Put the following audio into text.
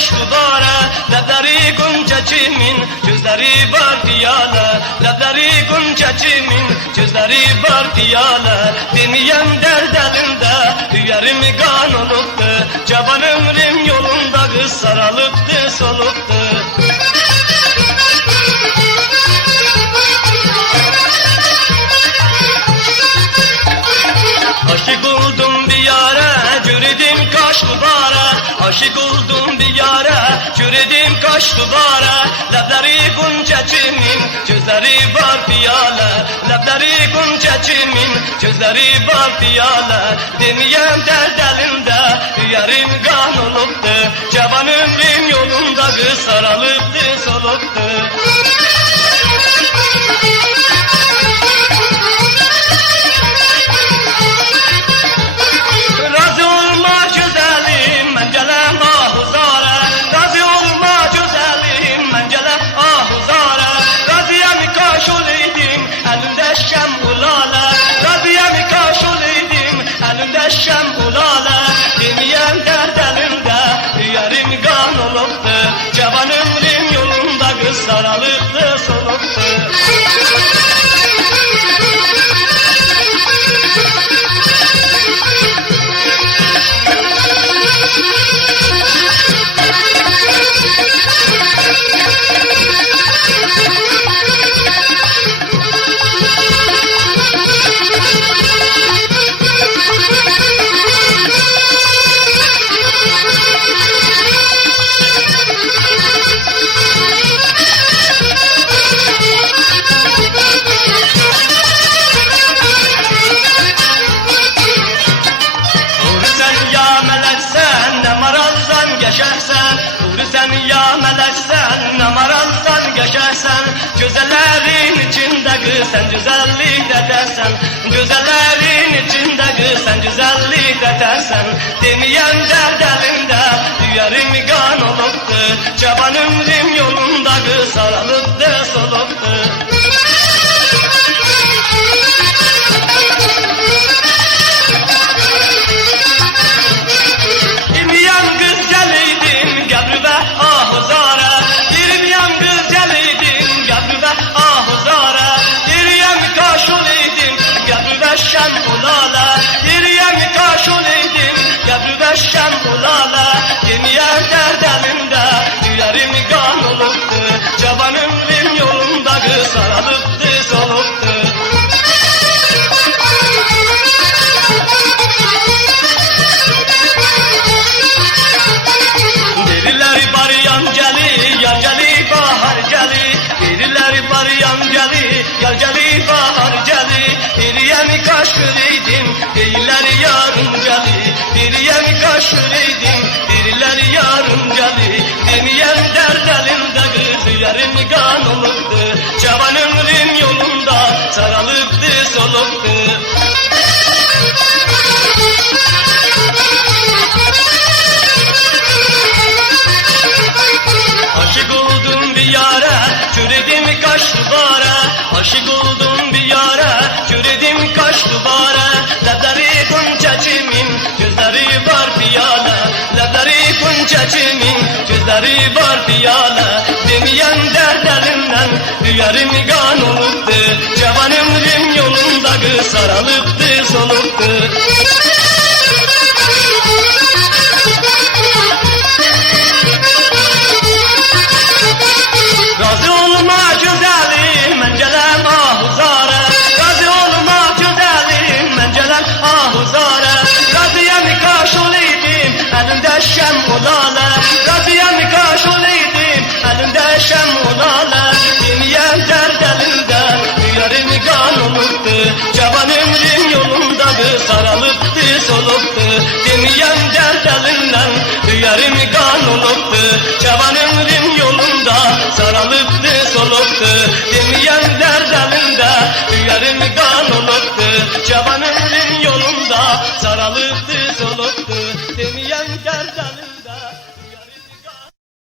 kaş dudara, ləbləri qonca kimin, gözləri var piyalə, ləbləri qonca kimin, gözləri var piyalə. Deməyəm dərd əlində, hüyərim qan olubdu, cavan ömrüm yolunda qız sarılıbdı, solubdu. Aşık oldum bir yara, göredim kaş duvara. Aşık oldum bir yara, göredim kaş duvara. Ləbləri qonca kimin, gözləri var piyalə, ləbləri qonca kimin, gözləri var piyalə. Deməyəm dərd əlində, hüyərim qan olubdu, cavan ömrüm yolunda qız sarılıbdı, solubdu. Şəm ulalə, deməyəm dərd əlində, hüyərim qan olubdu, cavan ömrüm yolunda qız sarılıbdı, solubdu. Sən ya mələksən, nə maralsan qəşəksən, gözəllərin içində qız sən gözəllik dədərsən, gözəllərin içində qız sən gözəllik dədərsən. Deməyəm dərd əlində, hüyərim qan olubdu, cavan ömrüm yolunda qız sarılıbdı, solubdu. Şəm ulalə, yeriyəm kaş olaydım, qəbrübə şəm ulalə. Deməyəm dərd əlində, hüyərim qan olubdu, cavan ömrüm yolunda qız sarılıbdı, solubdu. Deriləri bar yan gəli, yar gəli, bahar gəli. Deriləri bar yan gəli, yar gəli, bahar gəli. Deriyem kaş öleydim, deyirlər yarın gəli. Deriyem kaş öleydim, deyirlər yarın gəli. Deməyəm dərd əlində qız, hüyərim qan olubdu, cavan ömrüm yolunda sarılıbdı, solubdu. Aşık oldum bir yara, göredim kaş duvara. Aşık oldum bir yara, göredim kaş duvara. Ləbləri qonca kimin, gözləri var piyalə, ləbləri qonca kimin, gözləri var piyalə. Deməyəm dərd əlimdən, hüyərim qan olubdu, cavan ömrüm yolunda qız sarılıbdı, solubdu. Razı olma gözəlim, mən gələm ahuzara. Razı olma gözəlim, mən gələm ahuzara. Razıyam kaş olaydım, əlində şəm ulalə. Razıyam kaş olaydım, əlində şəm ulalə. Deməyəm dərd əlində, hüyərim qan olubdu, cavan ömrüm yolunda qız sarılıbdı, solubdu. Deməyəm dərd əlindən, hüyərim qan olubdu, cavan ömrüm yolunda sarılıbdı, solubdu. Deməyəm dərd əlində, hüyərim qan olubdu, cavan ömrüm yolunda sarılıbdı,